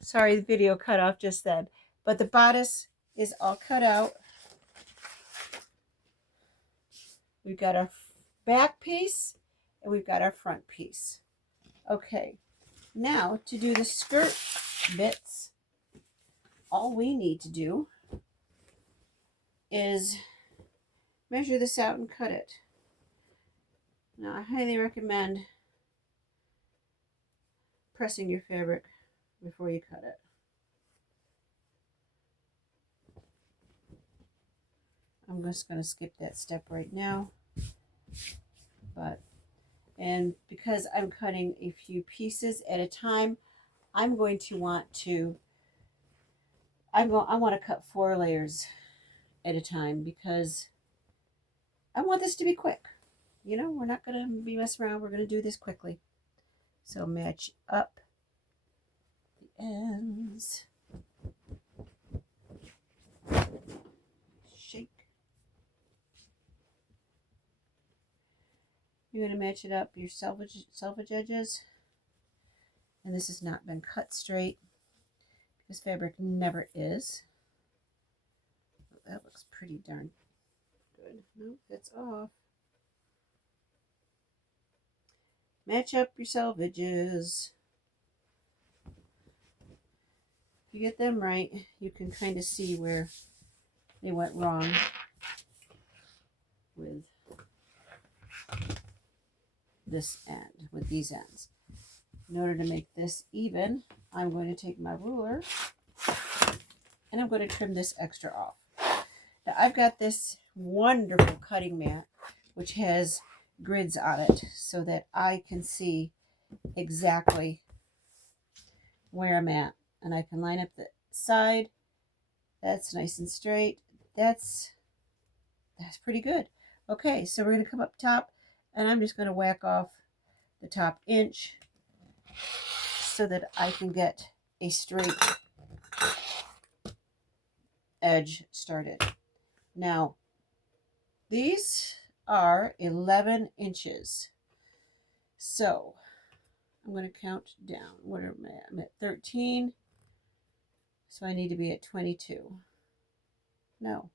Sorry, the video cut off just then. But the bodice is all cut out. We've got our back piece and we've got our front piece. Okay, now to do the skirt bits, all we need to do is measure this out and cut it. Now, I highly recommend pressing your fabric before you cut it. I'm just going to skip that step right now. And because I'm cutting a few pieces at a time, I'm going to want to, I want to cut 4 layers at a time because I want this to be quick. You know, we're not going to be messing around. We're going to do this quickly. So match up the ends. Shake. You're going to match it up your selvage edges. And this has not been cut straight. This fabric never is. That looks pretty darn good. No, that's off. Match up your selvages. If you get them right, you can kind of see where they went wrong with this end, with these ends. In order to make this even, I'm going to take my ruler and I'm going to trim this extra off. Now I've got this wonderful cutting mat which has grids on it so that I can see exactly where I'm at, and I can line up the side. That's nice and straight. That's pretty good. Okay, so we're going to come up top and I'm just going to whack off the top inch so that I can get a straight edge started. Now, these are 11 inches. So, I'm going to count down. What am I at? I'm at 13. So I need to be at 22. No.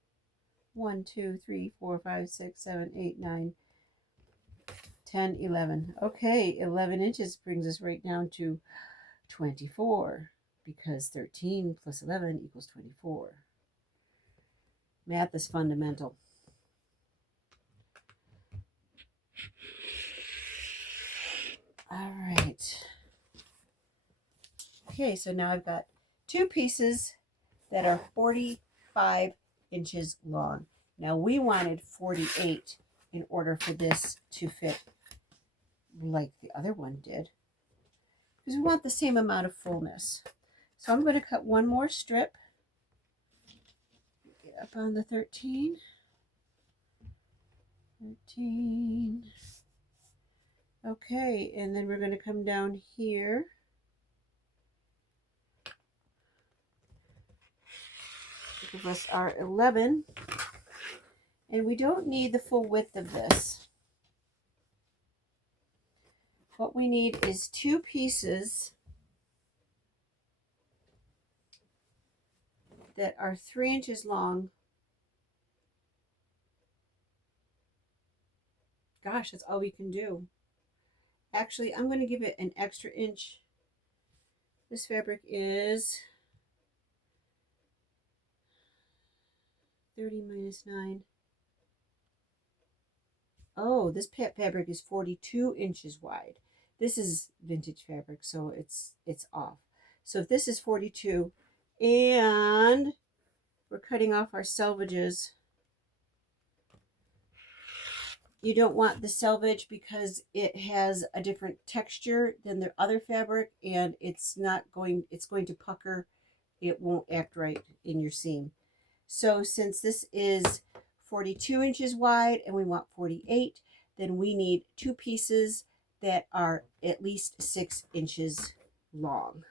1, 2, 3, 4, 5, 6, 7, 8, 9, 10, 11. Okay, 11 inches brings us right down to 24 because 13 plus 11 equals 24. Math is fundamental. All right. Okay, so now I've got 2 pieces that are 45 inches long. Now we wanted 48 in order for this to fit like the other one did, because we want the same amount of fullness. So I'm going to cut one more strip. Get up on the 13. 13. Okay, and then we're going to come down here. Give us our 11. And we don't need the full width of this. What we need is 2 pieces that are 3 inches long. Gosh, that's all we can do. Actually, I'm going to give it an extra inch. This fabric is 30 minus 9. Oh, this fabric is 42 inches wide. This is vintage fabric, so it's off. So if this is 42 and we're cutting off our selvages, you don't want the selvage because it has a different texture than the other fabric, and it's going to pucker. It won't act right in your seam. So since this is 42 inches wide and we want 48, then we need 2 pieces that are at least 6 inches long.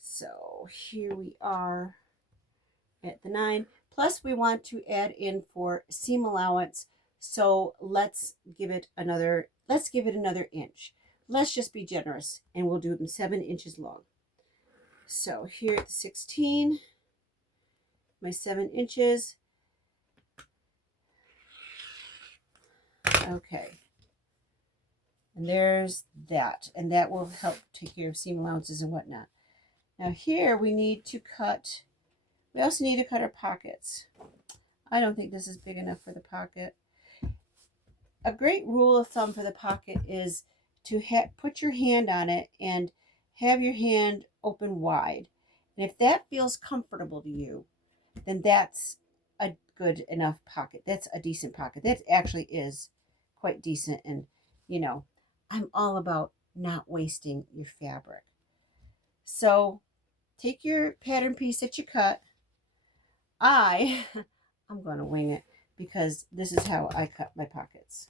So here we are at the 9. Plus we want to add in for seam allowance. So let's give it another inch. Let's just be generous and we'll do them 7 inches long. So here at the 16, my 7 inches. Okay. And there's that. And that will help take care of seam allowances and whatnot. Now here we need to cut, we also need to cut our pockets. I don't think this is big enough for the pocket. A great rule of thumb for the pocket is to put your hand on it and have your hand open wide. And if that feels comfortable to you, then that's a good enough pocket. That's a decent pocket. That actually is quite decent. And, you know, I'm all about not wasting your fabric. So take your pattern piece that you cut. I'm going to wing it because this is how I cut my pockets.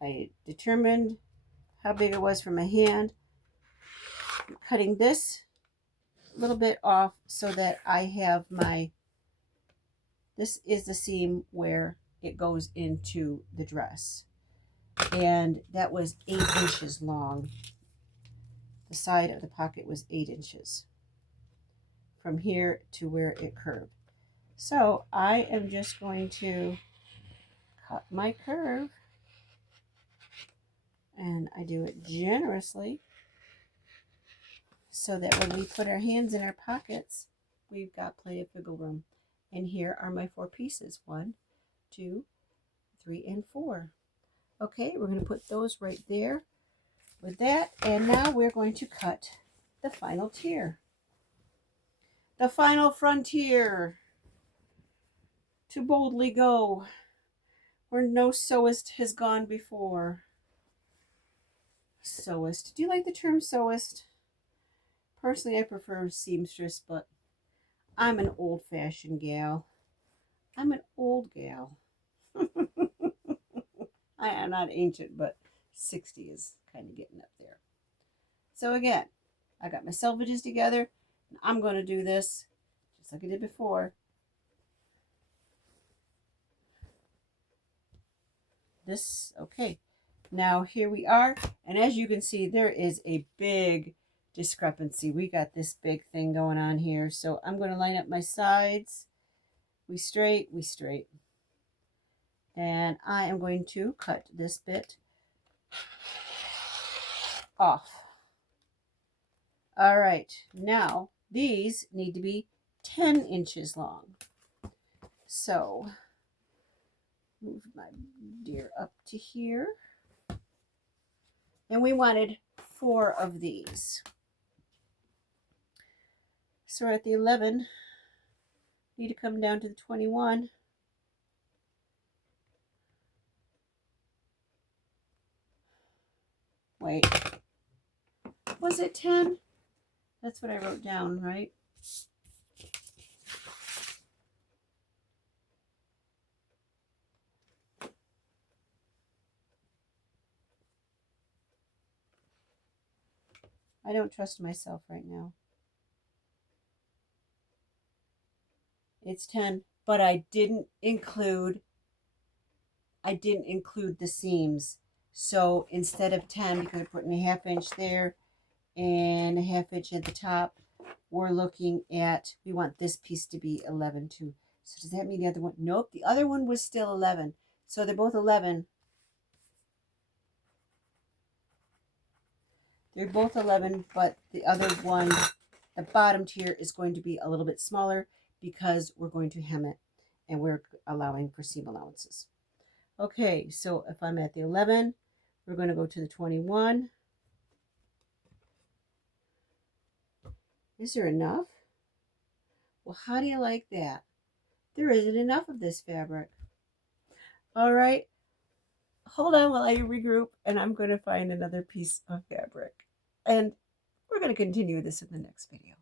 I determined how big it was for my hand. I'm cutting this little bit off so that I have my, this is the seam where it goes into the dress. And that was 8 inches long. The side of the pocket was 8 inches from here to where it curved. So I am just going to cut my curve, and I do it generously so that when we put our hands in our pockets, we've got plenty of wiggle room. And here are my 4 pieces. 1, 2, 3, and 4. Okay, we're going to put those right there with that. And now we're going to cut the final tier. The final frontier. To boldly go where no sewist has gone before. Sewist. Do you like the term sewist? Personally, I prefer seamstress, but I'm an old-fashioned gal. I'm an old gal. I am not ancient, but 60 is kind of getting up there. So again, I got my selvages together, and I'm going to do this just like I did before. This, okay. Now here we are, and as you can see, there is a big discrepancy. We got this big thing going on here, so I'm going to line up my sides. We straight, and I am going to cut this bit off. All right, now these need to be 10 inches long. So move my deer up to here. And we wanted 4 of these. So we're at the 11. Need to come down to the 21. Wait. Was it 10? That's what I wrote down, right? I don't trust myself right now. It's 10, but I didn't include the seams. So instead of 10, because I'm putting a 1/2 inch there and a 1/2 inch at the top, we're looking at, we want this piece to be 11 too. So does that mean the other one? Nope, the other one was still 11. So they're both 11. They're both 11, but the other one, the bottom tier, is going to be a little bit smaller because we're going to hem it and we're allowing for seam allowances. Okay, so if I'm at the 11, we're going to go to the 21. Is there enough? Well, how do you like that? There isn't enough of this fabric. All right, hold on while I regroup, and I'm going to find another piece of fabric. And we're going to continue this in the next video.